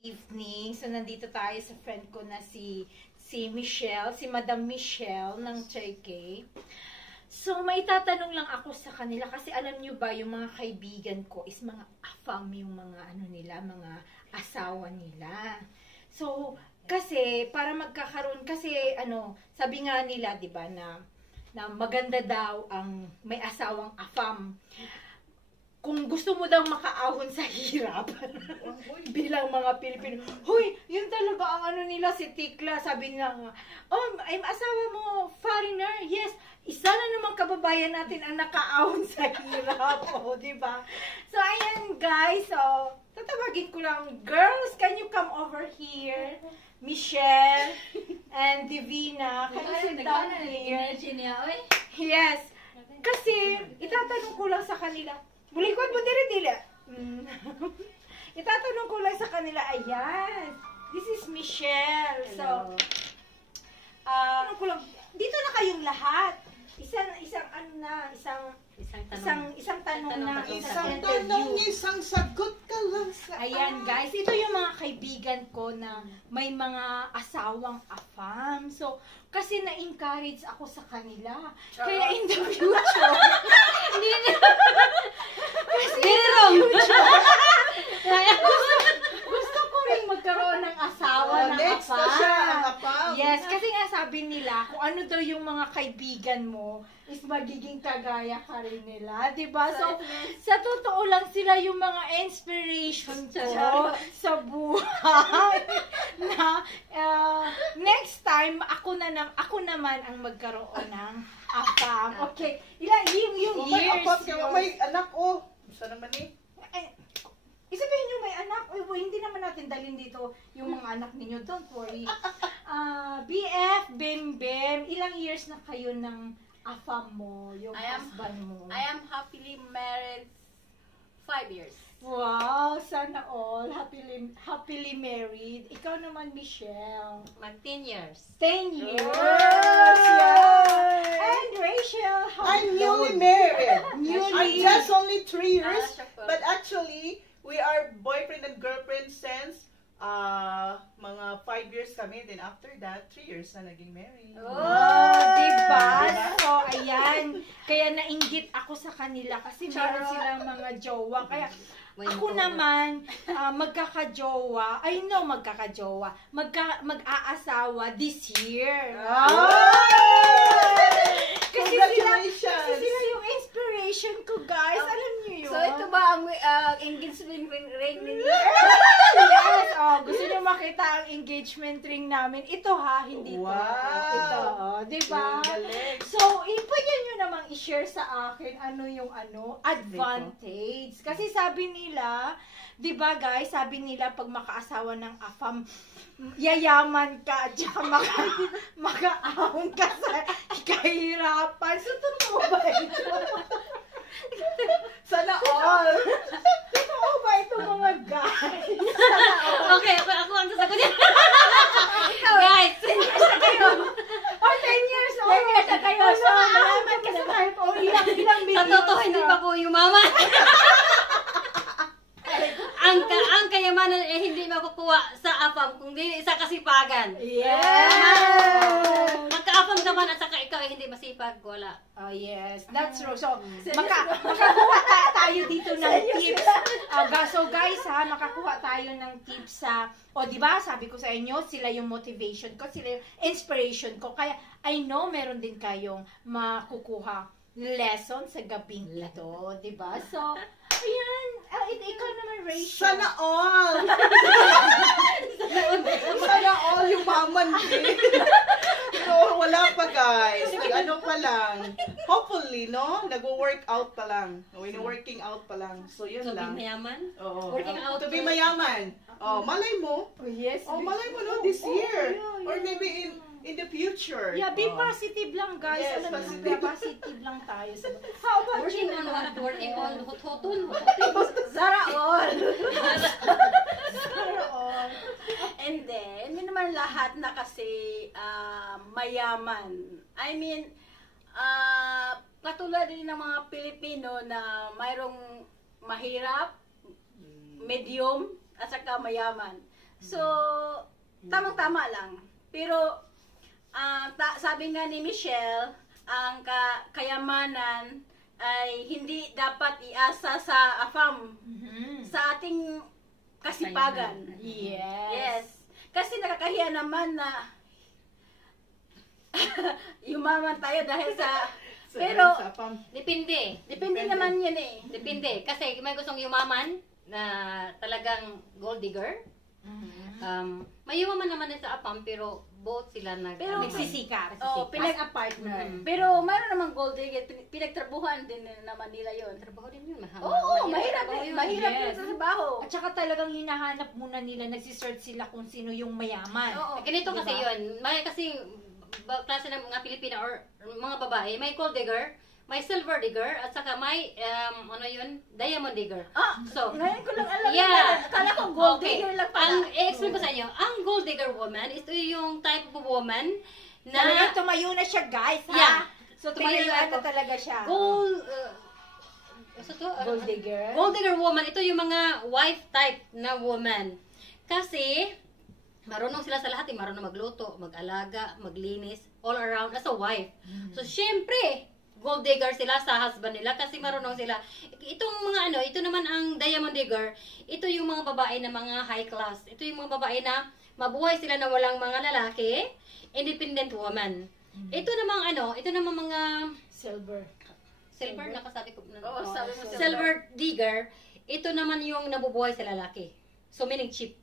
Evening. So, nandito tayo sa friend ko na si Michelle, si Madam Michelle ng JK. So, may tatanong lang ako sa kanila kasi alam nyo ba, yung mga kaibigan ko is mga afam yung mga ano nila, mga asawa nila. So, kasi para magkakaroon kasi ano, sabi nga nila, 'di ba, na maganda daw ang may asawang afam. Kung gusto mo daw makaahon sa hirap bilang mga Pilipino, hoy, yun talaga ang ano nila si Tikla, sabi niya, oh, ay asawa mo, foreigner, yes, isa na namang kababayan natin ang nakaahon sa hirap, oh, diba? So, ayan guys, so, tatawagin ko lang, girls, can you come over here? Michelle and Divina, can you sit down here? Yes, kasi itatanong ko lang sa kanila, bulikod mo dili-dili. Itatanong ko lang sa kanila, ayan. This is Michelle. So, ano ko lang, dito na kayong lahat. Isang tanong na, isang interview. Isang sagot ka lang sa Ayan guys, ito yung mga kaibigan ko na may mga asawang afam. So, kasi na-encourage ako sa kanila. Kaya in the future, gusto ko rin magkaroon ng asawa ng afam. Yes, kasi nga sabi nila, kung ano daw yung mga kaibigan mo, is magiging kagaya ka rin nila, diba? So, sa totoo lang sila yung mga inspiration ko sa buhay na next time, ako naman ang magkaroon ng afam. Okay, yung years. May anak, oh. Saan naman eh? Isabihin nyo may anak, hindi naman natin dalhin dito yung mga anak ninyo, don't worry. BF, Bim, ilang years na kayo ng afam mo, yung husband mo? I am happily married 5 years. Wow, sana all. Happily married. Ikaw naman, Michelle. Mag 10 years. 10 years! Yay! And Rachel, I'm newly married. I'm Newly. just only 3 years. Sure. But actually, we are boyfriend and girlfriend since mga 5 years kami. Then after that, 3 years na naging married. Diba? So, ayan. Kaya nainggit ako sa kanila kasi meron silang mga jowa. Kaya ako naman, magkakajowa. I know magkakajowa. Mag-aasawa this year. Congratulations! Kasi sila yung inspiration ko, guys. Alam niyo yun? So ito ba ang engagement ring ninyo? Yes! Gusto niyo makita ang engagement ring namin. Ito ha, hindi to. Wow! Ito, diba? So, pwede nyo namang i-share sa akin ano yung advantage. Kasi sabi nila, diba guys, sabi nila pag makaasawa ng afam, yayaman ka at saka makaahon ka sa kahirapan. So, totoo ba ito? Sana all! Totoo ba ito mga guys? Okay, ako ang sasagutin. Guys, 10 years na kayo. 10 years old. 10 years na kayo. So, malaman ka sa kahit ilang Sa totoo, hindi pa po yumaman. ang kayamanan hindi makukuha sa afam kung hindi sa kasipagan. Yes! Magka-afam naman at saka ikaw hindi masipag, wala. Oh, yes. That's true. So, makakuha tayo dito ng tips. So, guys, makakuha tayo ng tips sa, di ba, sabi ko sa inyo, sila yung motivation ko, sila yung inspiration ko. Kaya, I know, meron din kayong makukuha lesson sa gabing ito, di ba? So, ayan. Ikaw naman, Rachel. Sana all! Sana all yung maman din. No, wala pa guys. Ano pa lang. Hopefully, no? Nag-workout pa lang. Working out pa lang. So, yun To lang. be mayaman? Oo. Working out To be first. mayaman. Malay mo. Yes. Malay mo, no? This year. Or maybe in the future. Yeah, be positive lang, guys. Yes, Alam positive. mo, positive lang tayo. How about Working you? on what? Working on hot-hotun? Zara all. And then, yun naman lahat na kasi mayaman. I mean, katulad din ng mga Pilipino na mayroong mahirap, medium, at saka mayaman. So, tamang-tama lang. Pero, sabi nga ni Michelle, ang kayamanan ay hindi dapat iasa sa AFAM, sa ating kasipagan. Yes. Kasi nakakahiya naman na yumaman tayo dahil sa... Pero, depende naman yan eh. Depende. Kasi may gustong yumaman na talagang gold digger. May yumaman naman din sa AFAM, pero both sila Nagsisika. Oh, As a partner. Pero mayroon namang gold digger, pinagtrabuhan din naman nila yon. Trabaho din yun. Oo, mahirap trabaho yun. mahirap Yes. yung trabaho. At saka talagang hinahanap muna nila, nagsisearch sila kung sino yung mayaman. Oo. Ganito kasi Diba? yun. May kasi klase ng mga Pilipina or mga babae, may gold digger, may silver digger, at saka may, diamond digger. So, Ngayon ko lang alam. yeah. Akala ko gold Okay. digger lang Ang pala. i-explain ko sa inyo, ang gold digger woman, ito yung type of woman na Talagang tumayo na siya, guys, ha? Yeah. So, Tumayo tumayo ako. na talaga siya. gold, Gold digger. Gold digger woman, ito yung mga wife type na woman. Kasi, marunong sila sa lahat, marunong magluto, mag-alaga, maglinis, all around as a wife. So, syempre, gold digger sila sa husband nila kasi marunong sila. Itong mga ito naman ang diamond digger, ito yung mga babae na mga high class. Ito yung mga babae na mabuhay sila na walang mga lalaki, independent woman. Ito namang mga Silver. silver, nakasabi ko. Oo, sabi mo Silver digger, ito naman yung nabubuhay sa lalaki. So, meaning cheap.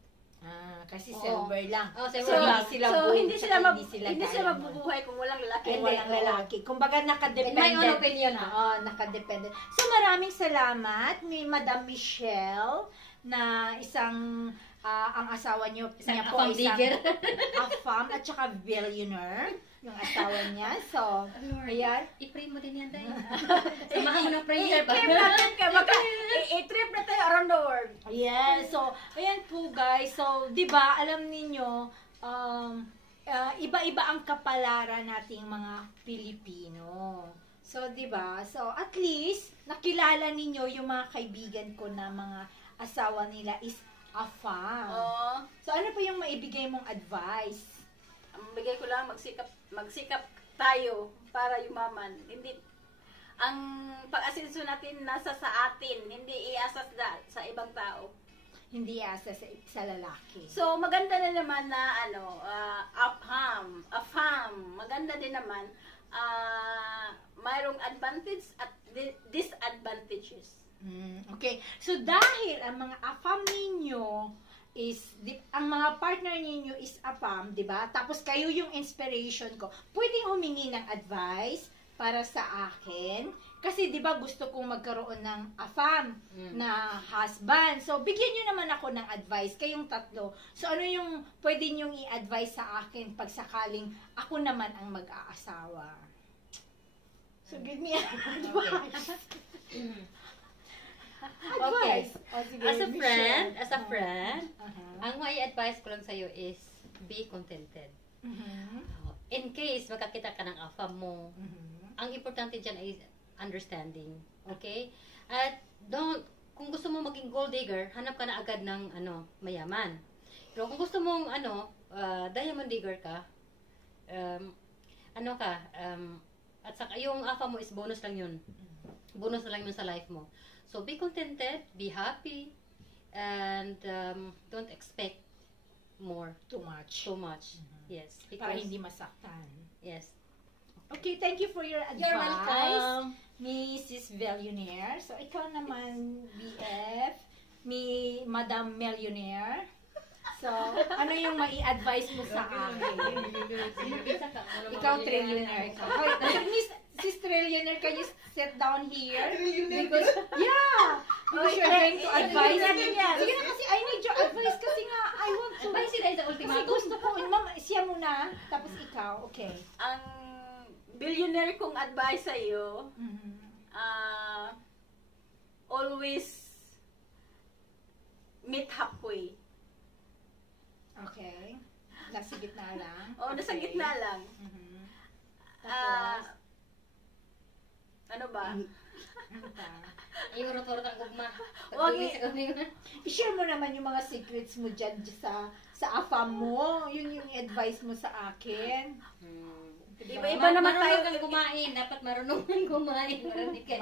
Kasi Oo. silver lang. Oh, So, silver lang. hindi sila tsaka hindi sila diamond. magbubuhay kung walang lalaki. Hindi, Walang lalaki. Kumbaga, nakadependent. My own opinion, ha? Oo, nakadependent. So, maraming salamat, Madam Michelle, na isang, ang asawa niya po AFAM ay digger. AFAM at saka billionaire, yung asawa niya. So, ayan. I-pray mo din yan, Day. Samahan mo ng prayer ba? I-trip natin ka. I-trip na tayo around the world. Yes. So, ayan po guys. So, 'di ba, alam niyo, iba-iba ang kapalaran nating mga Pilipino. So, 'di ba? So, at least nakilala ninyo yung mga kaibigan ko na mga asawa nila is AFAM. Oo. So, ano po yung maibigay mong advice? Ang bigay ko lang, magsikap tayo para yumaman. Hindi, ang pag-asenso natin nasa sa atin, hindi iasa sa ibang tao. Hindi asa sa lalaki. So, maganda na naman na, AFAM, maganda din naman, mayroong advantage at disadvantages. Okay. So, dahil ang mga AFAM ninyo ang mga partner ninyo is AFAM, di ba? Tapos kayo yung inspiration ko. Pwedeng humingi ng advice para sa akin. Kasi, di ba, gusto kong magkaroon ng AFAM na husband. So, bigyan nyo naman ako ng advice, kayong tatlo. So, ano yung pwede nyong i-advise sa akin pag sakaling ako naman ang mag-aasawa? So, give me advice. Okay. O, sige, As a friend, Michelle. ang may advice ko lang sa'yo is be contented. In case makakita ka ng AFAM mo, ang importante dyan is understanding. Okay? At kung gusto mo maging gold digger, hanap ka na agad ng mayaman. Pero kung gusto mong diamond digger ka, at saka yung AFAM mo is bonus lang yun. Bonus na lang yun sa life mo. So, be contented, be happy, and don't expect more. Too much. Too much. Yes. Para Because, hindi masaktan. yes. Okay, thank you for your advice. You're welcome. Mrs. Billionaire. So, ikaw naman, BF. Madam Millionaire. So, ano yung mai-advise mo sa akin? Ikaw, trillionaire ka. Sis Trillionaire, can you sit down here? Because, yeah! Because you're going to advise me. Sige na kasi, I need your advice kasi nga, I want to. Advice sila sa Kasi ultimatum. gusto ko, siya muna, tapos ikaw, okay. Ang billionaire kong advice sa iyo, always meet halfway. Okay. Nasa gitna lang. O, nasa gitna lang. Tapos, Ano ba? ano pa? Iurot-urot ang gugma. Wag Pag-inis sa kami. I-share mo naman yung mga secrets mo dyan sa AFAM mo. Yun yung advice mo sa akin. Iba naman tayo. Marunong kang kumain. Dapat marunong kang kumain. Marunong ka.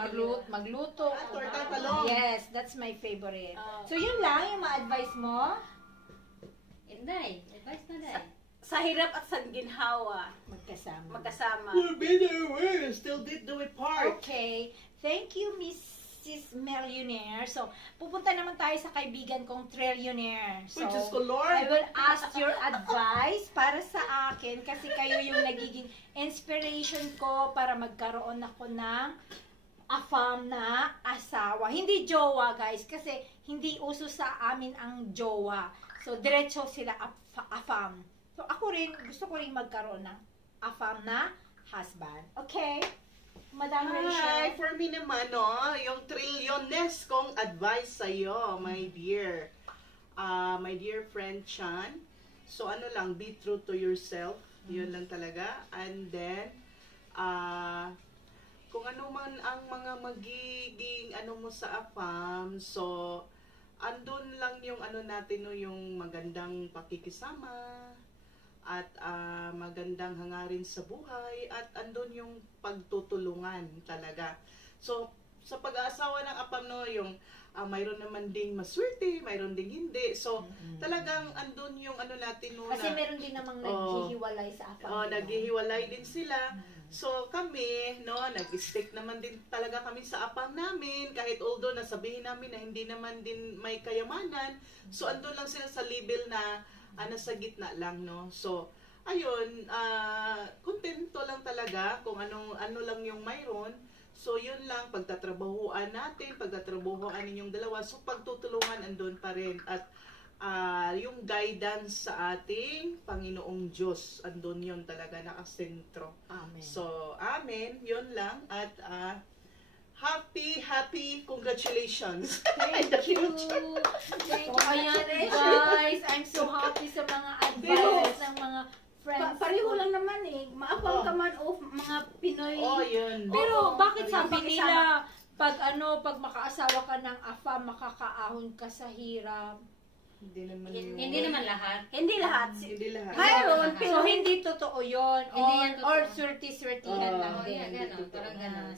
Magluto. Torta talong. Yes, that's my favorite. Oh. So yun lang yung mga advice mo. Inday. Advice na, day. Sa hirap at sa ginhawa, magkasama. We'll be there, we still did do it part. Okay. Thank you, Mrs. Millionaire. So, pupunta naman tayo sa kaibigan kong trillionaire. So, Which is the I Lord. will ask your advice para sa akin kasi kayo yung nagiging inspiration ko para magkaroon ako ng AFAM na asawa. Hindi jowa, guys, kasi hindi uso sa amin ang jowa. So, diretso sila AFAM. So, ako rin, gusto ko rin magkaroon ng AFAM na husband. Okay? Madam Hi, Rachel. for me naman, no, yung trilliones kong advice sa'yo, my dear friend Chan. So, ano lang, be true to yourself. Yun lang talaga. And then, kung ano man ang mga magiging ano mo sa AFAM, so, andun lang yung ano natin, no, yung magandang pakikisama, at magandang hangarin sa buhay, at andun yung pagtutulungan talaga. So, sa pag-aasawa ng AFAM, no, yung mayroon naman ding maswerte, mayroon ding hindi. So, talagang andun yung ano natin, no, Kasi na, meron din namang naghihiwalay sa AFAM. naghihiwalay din sila. So, kami, no, nag-stick naman din talaga kami sa AFAM namin, kahit although nasabihin namin na hindi naman din may kayamanan. So, andun lang sila sa level na nasa gitna lang, no. So, ayun, kontento lang talaga kung ano lang yung mayroon. So, yun lang, pagtatrabahuan natin, pagtatrabahuan ninyong dalawa. So, pagtutulungan andun pa rin. At yung guidance sa ating Panginoong Diyos, andun yun talaga, nakasentro. Amen. So, amen, yun lang. At happy congratulations. Thank you. Thank you. Ayan, guys. I'm so happy sa mga advices ng mga friends. Pareho lang naman eh. Maapang ka man o mga Pinoy. Oh, yun. Pero Oo, bakit pareho. sabi nila pag makaasawa ka ng AFAM, makakaahon ka sa hirap? Hindi naman Hindi naman lahat. Hindi lahat. Hindi lahat. Mayroon, So, pero hindi totoo yun. Hindi yan totoo. Or swerte-swertihan Oo, lang Oh, din. yeah, gano'n. Parang gano'n.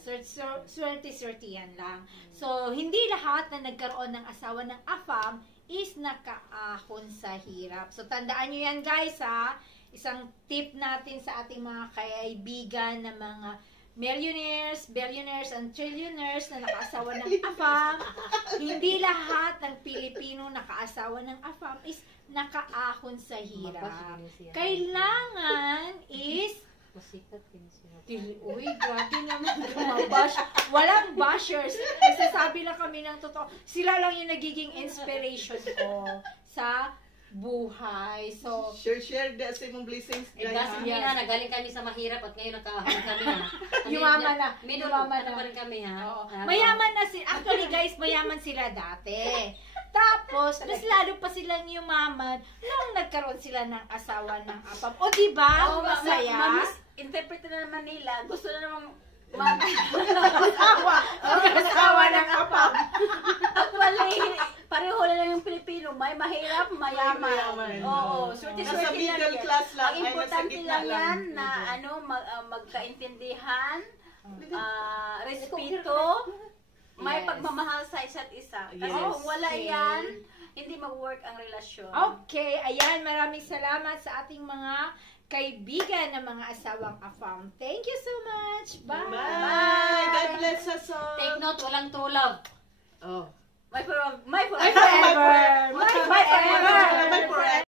Swerte-swertihan lang. So, hindi lahat na nagkaroon ng asawa ng AFAM is nakaahon sa hirap. So, tandaan nyo yan, guys, ha? Isang tip natin sa ating mga kaibigan na mga millionaires, billionaires, and trillionaires na nakaasawa ng AFAM. Hindi lahat ng Pilipino nakaasawa ng AFAM is nakaahon sa hirap. Kailangan is Masikat din siya. uy, grabe naman kumabash. Walang bashers. Nagsasabi lang kami ng totoo. Sila lang yung nagiging inspiration ko sa buhay. So, Share the sa imong blessings, Eh, guys. basta Yes. na, nagaling kami sa mahirap at ngayon nakaahon kami ha. Yumaman na. Middle, Yumaman ano na. pa rin kami ha. oo. Ah, Mayaman na sila. Actually, guys, mayaman sila dati. Tapos, mas lalo pa silang yumaman nung nagkaroon sila ng asawa ng AFAM. O, diba? Oo, Masaya. interpret na naman nila. Gusto na namang Asawa ng AFAM. actually, pareho na lang yung Pilipino. May mahirap, mayaman. Mayaman. Oo, Nasa swerte-swerte lang middle yan. class lang, Ang ay nasa importante gitna lang lang. yan na magkaintindihan, respeto, may Yes. pagmamahal sa isa't isa. Kasi Yes. kung wala Okay. yan, hindi mag-work ang relasyon. Okay, ayan, maraming salamat sa ating mga kaibigan ng mga asawang AFAM. Thank you so much. Bye! Bye! God bless us all. Take note, walang tulog. Oh. May